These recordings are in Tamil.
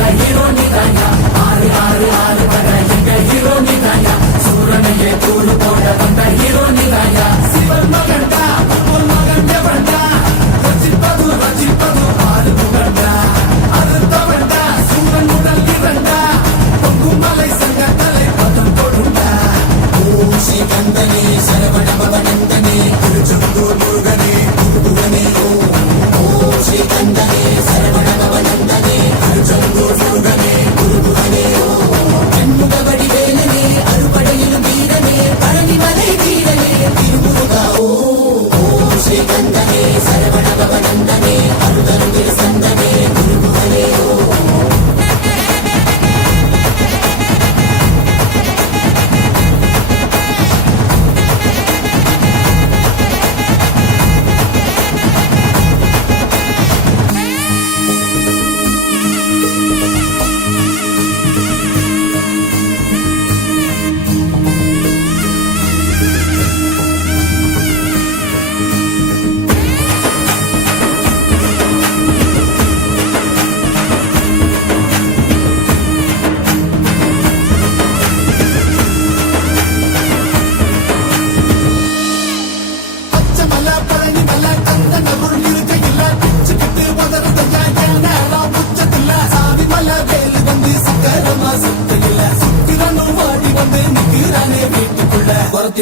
வந்த ஹீரோ நீதாயா. ஆறு ஆறு ஆறு வர எங்க ஹீரோ நீதாயா. சூரனையே கூறு போட வந்த ஹீரோ நீதாயா. சிவன் மகன்டா உன் மகன் எவன்டா. ரசிப்பது ரசிப்பது ஆறு முகண்டா. அறுத்தவன்டா சூரன் உடல் இரண்டா. பொங்கும் மலை சங்க தலை பதம் கொடுண்டா. ஓம் ஸ்ரீ கந்தனே சரவண பவனந்தனே திருச்செந்தூர் முருகனே குருகுகனே. ஓம் ஸ்ரீ கந்தனே சரவண பவனந்தனே திருச்செந்தூர் முருகனே குருகுகனே. எண்முகவடி வேலனே அறுபடையிலும் வீரனே பழனிமலை வீரனே திருமுருகா. ஓம் ஸ்ரீ கந்தனே சரவண பவனந்தனே அருதரும் திரு சந்தனே குருகுகனே.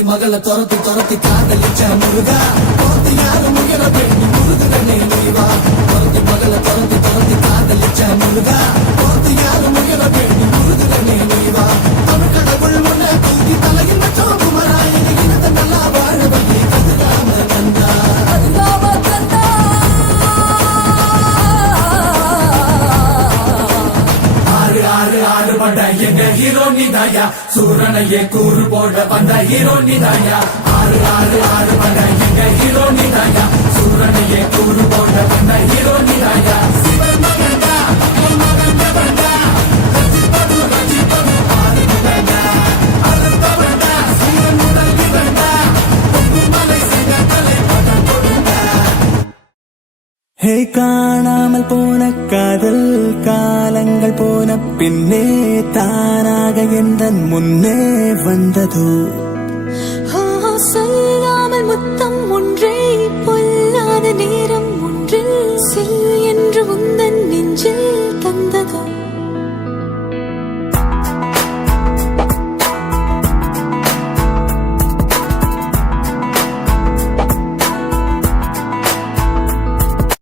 மகளை துரத்தி துரத்தி காதலிச்ச முருகா. துரத்தி யாரும் முயல பெண்ணி முருகனே நீவா. துரத்தி மகளை துரத்தி துரத்தி காதலிச்ச முருகா. துரத்தி யாரும் முயல பெண்ணி முருகனே நீவா. தமிழ் கடவுள் முன்ன தூக்கி தலையில் வச்சோம் குமராயனை இனத்தை நல்லா வாழ வழி கதிராம கந்தா. ஆறு ஆறு ஆறு வந்த எங்க ஹீரோ நீதாயா. சூரனையே கூறு போட வந்த ஹீரோ நீதாயா. ஆறு ஆறு ஆறு வந்த எங்க ஹீரோ நீதாயா. சூரனையே கூறு போட வந்த ஹீரோ நீதாயா. சிவன் மகன்டா உன் மகன் எவன்டா. ரசிப்பது ரசிப்பது ஆறு முகண்டா. அறுத்தவன்டா சூரன் உடல் இரண்டா. பொங்கும் மலை சங்க தலை பதம் கொடுண்டா. ஹே காணாமல் போன காதல் காலங்கள் போன பின்னே தானாக எந்தன் முன்னே வந்ததோ. சொல்லாமல் முத்தம்